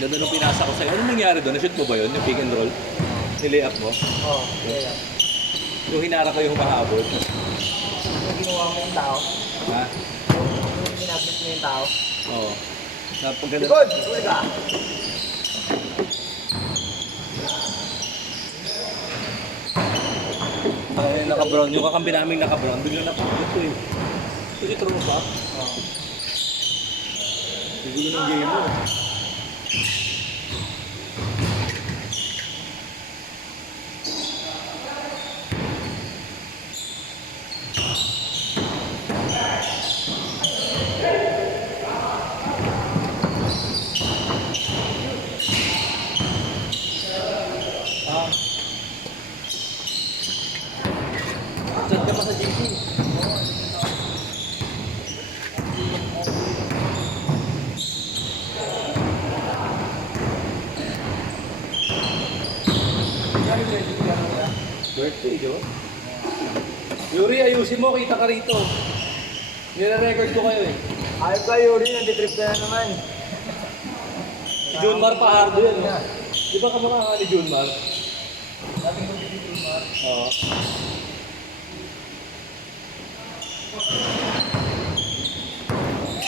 Ganda nung pinasa ko sa'yo. Anong nangyari doon? Na-shoot mo ba yun? Yung pick and roll? Nilay up mo? Oo, kaya. Yung hinara ko yung humahabol. Yung ginawa mo yung tao. Ha? Yung ginabit mo yung tao. Oo. Napaganda. Likod! Uy ka! Ay, naka-brown. Yung kakampi namin naka-brown. Bigla napagod ko eh. Kasi tropa. Oo. Bigulo ng game mo. Chat ka pa sa GC. Birthday, di ba? Yuri, ayusin mo. Kita ka rito. Nire-record ko kayo eh. Ayaw ka, Yuri. Nag-trip ka na naman. Si Junmar Pahardo yan. No? Di ba kamukha ni Junmar? Dating ko si Junmar. Oo.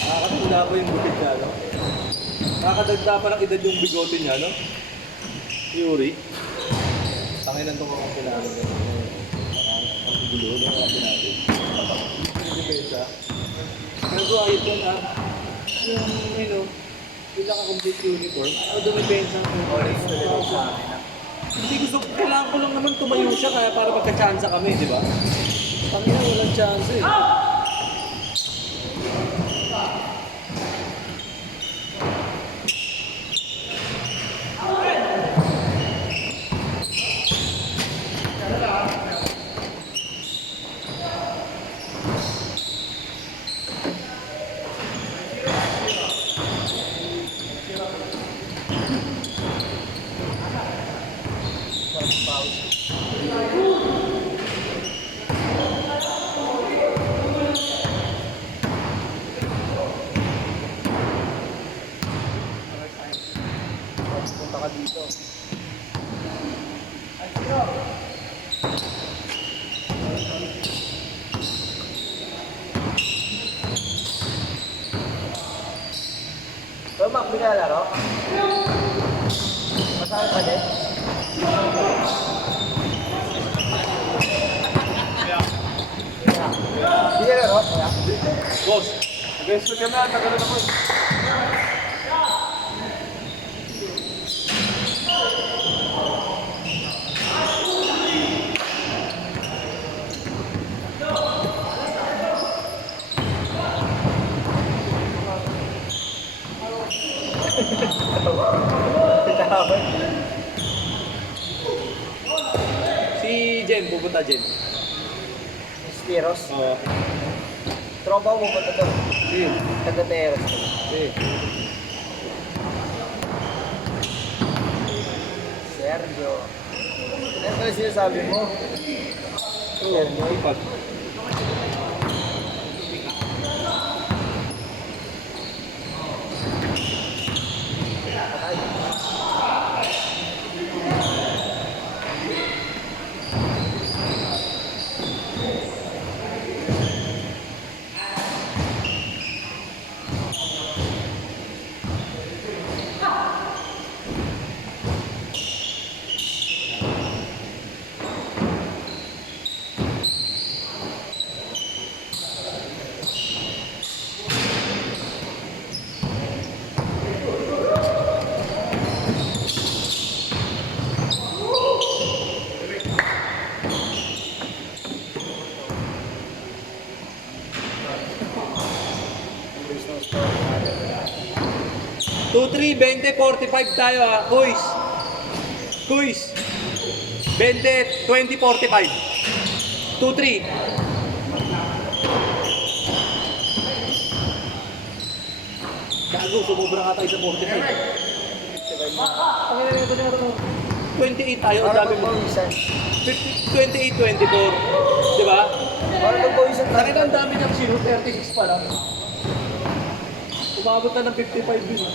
Nakakatula pa yung bukid niya, no? Nakakadagda pa ng edad yung bigote niya, no? Yuri. Tanginan itong kakampi namin. Ang gulo ng kakampi natin. Yung depensa. Pero ayot yan, ha? Yung, yung naka-complete uniform. Ano doon depensa? Orange talaga sa akin. Hindi gusto, kailangan ko lang naman tumayo siya kaya para magka-chance kami, di ba? Tangina, walang chance eh. Punta ka dito. So, Mac, binalaro? Masakit ka din? Hindi laro? Boss, against ko kami, tagal na po. Si Jen, pupunta Jen. Spiros. Oo. Tropa mo ba ito? Si. Taga-teros. Si. Sergio. Ano ba sinasabi mo? Oo, ipag. Two, 3, 20, 45 tayo ha. Kuis. Kuis. 20, 20, 45. 2, 3. Gago, sumobra nga tayo sa 45. Ang ina nito niya ito. 28 tayo, ang Para dami mo. magpawisan. 28, 24. Di ba? Para magpawisan Bakit ang dami niyang sino? 36 pa lang. Umabot na ng 55 yun.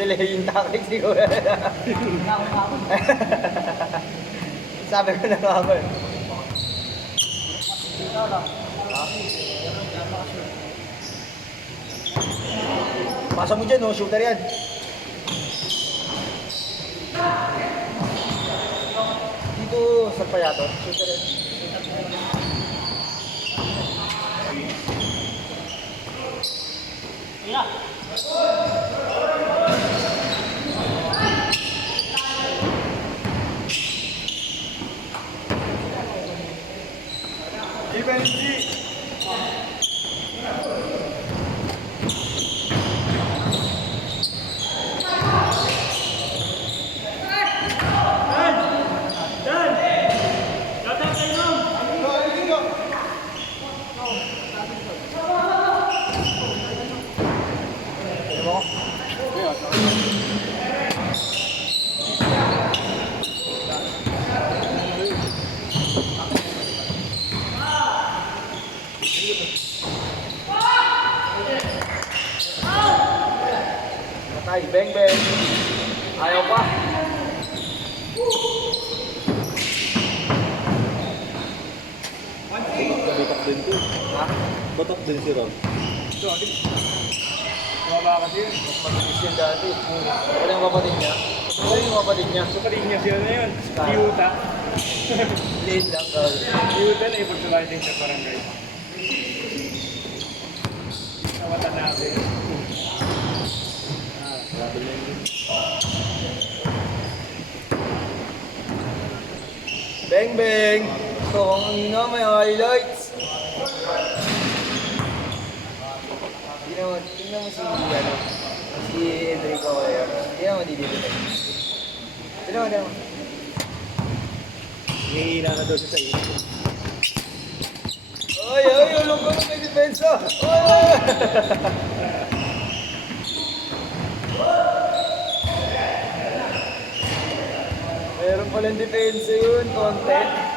Delay yung tactic siguro. Sabi ko na nga ba. Pasa mo dyan, no? Shooter yan. Dito sa payato, shooter yan. Defense G! Patay, bang bang. Ayaw pa. Batak din to. Ha? Batak din si Ron. Ito, akin. Tumaba kasi yun. Mas matinis yun dati. Wala yung kapatid niya. Wala yung kapatid niya. Kapatid niya sila na yun. Scar. Yuta. Late lang, girl. Yuta na ipagsalagin sa barangay. Nawatan natin. Grabe na yun. Bang bang! Ito ang ina, may highlights. Tingnan mo si, ano, si Enrico kaya. Tingnan mo dito. Tingnan mo. Hihina na daw siya sa iyo. Ay, ulong ko na may depensa. Ay! Meron palang depensa yun, content.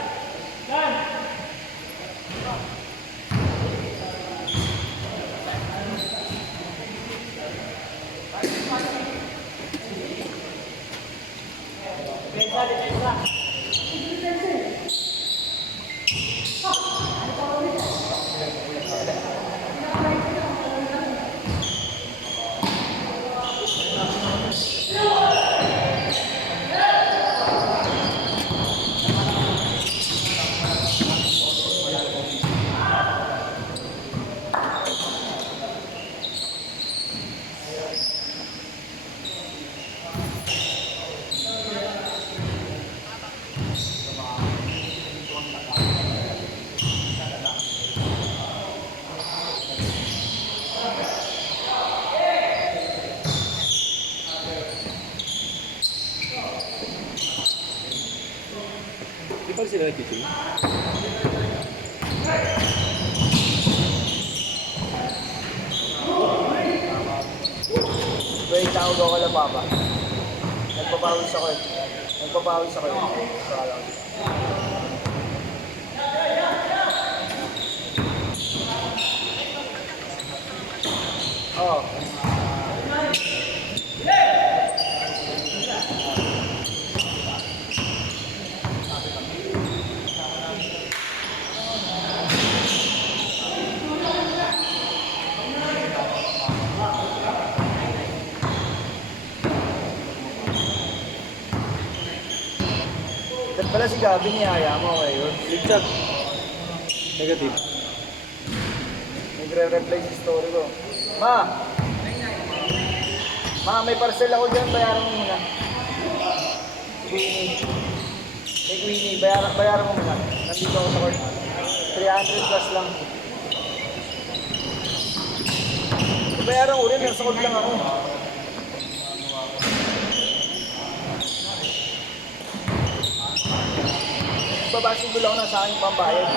Di pa sila nagtiting? Wait, tawag ako lang, Papa. Nagpapawis ako eh. Saka lang. Oo. Ba't pala si Gabi niyaya mo ngayon? Ligtad. Negative. Nagre-reply sa story ko. Ma! Ma, may parcel ako dyan. Bayaran mo muna. Queenie. Kay Queenie, bayaran mo muna. Nandito ako sa court. 300 plus lang. Bayaran ko rin. Nasa court lang ako. Babasin ko lang na sa aking pambayad.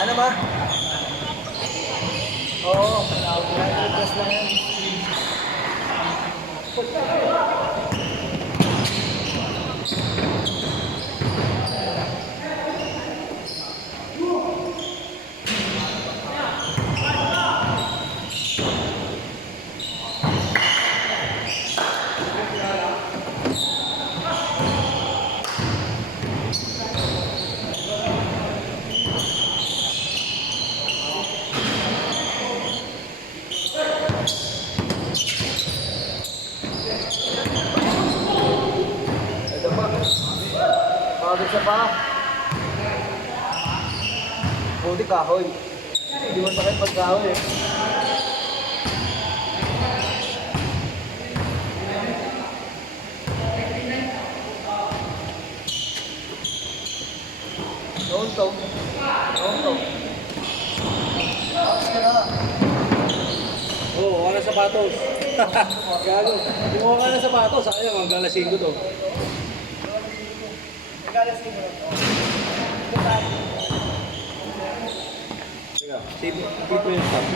Ano ba? Oo, request lang yan. Ito pa. Pagod siya pa. Buti kahoy. Hindi mo sakit pag kahoy eh. Noon to. Oo, wala ng sapatos. Gago. Kumuha ka ng sapatos. Sayang, hanggang alas 5 to. Teka, save mo yung top.